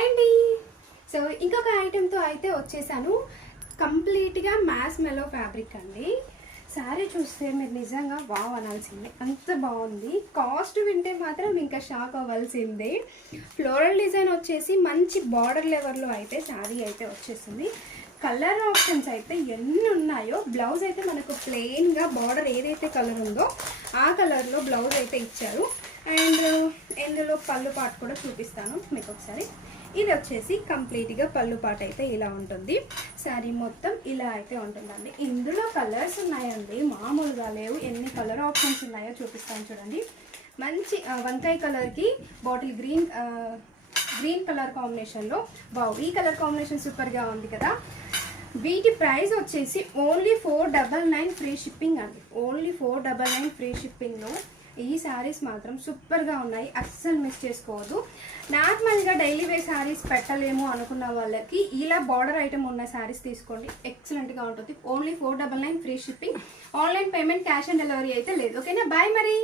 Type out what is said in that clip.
Hi అండి. So ఇంకొక ఐటెంతో అయితే వచ్చేసాను. కంప్లీట్గా మ్యాస్ మెలో ఫ్యాబ్రిక్ అండి. శారీ చూస్తే మీరు నిజంగా వావ్ అనాల్సిందే, అంత బాగుంది. కాస్ట్ వింటే మాత్రం ఇంకా షాక్ అవ్వాల్సిందే. ఫ్లోరల్ డిజైన్ వచ్చేసి మంచి బార్డర్ లెవెల్లో అయితే శారీ అయితే వచ్చేసింది. కలర్ ఆప్షన్స్ అయితే ఎన్ని ఉన్నాయో. బ్లౌజ్ అయితే మనకు ప్లెయిన్గా బార్డర్ ఏదైతే కలర్ ఉందో ఆ కలర్లో బ్లౌజ్ అయితే ఇచ్చారు. అండ్ ఇందులో పళ్ళు పాటు కూడా చూపిస్తాను మీకు ఒకసారి. ఇది వచ్చేసి కంప్లీట్గా పళ్ళు పాటు అయితే ఇలా ఉంటుంది. శారీ మొత్తం ఇలా అయితే ఉంటుందండి. ఇందులో కలర్స్ ఉన్నాయండి, మామూలుగా లేవు. ఎన్ని కలర్ ఆప్షన్స్ ఉన్నాయో చూపిస్తాను చూడండి. మంచి వంకాయ కలర్కి బాటిల్ గ్రీన్ కలర్ కాంబినేషన్లో బావ్, ఈ కలర్ కాంబినేషన్ సూపర్గా ఉంది కదా. వీటి ప్రైస్ వచ్చేసి ఓన్లీ 499 ఫ్రీ షిప్పింగ్ అండి. ఓన్లీ 499 ఫ్రీ షిప్పింగ్లో ఈ శారీస్ మాత్రం సూపర్గా ఉన్నాయి, అస్సలు మిస్ చేసుకోవద్దు. నార్మల్గా డైలీ వేర్ శారీస్ పెట్టలేము అనుకున్న వాళ్ళకి ఇలా బార్డర్ ఐటమ్ ఉన్న శారీస్ తీసుకోండి, ఎక్సలెంట్గా ఉంటుంది. Only 499 free shipping. Online payment, cash on delivery అయితే లేదు. ఓకేనా, బాయ్ మరి.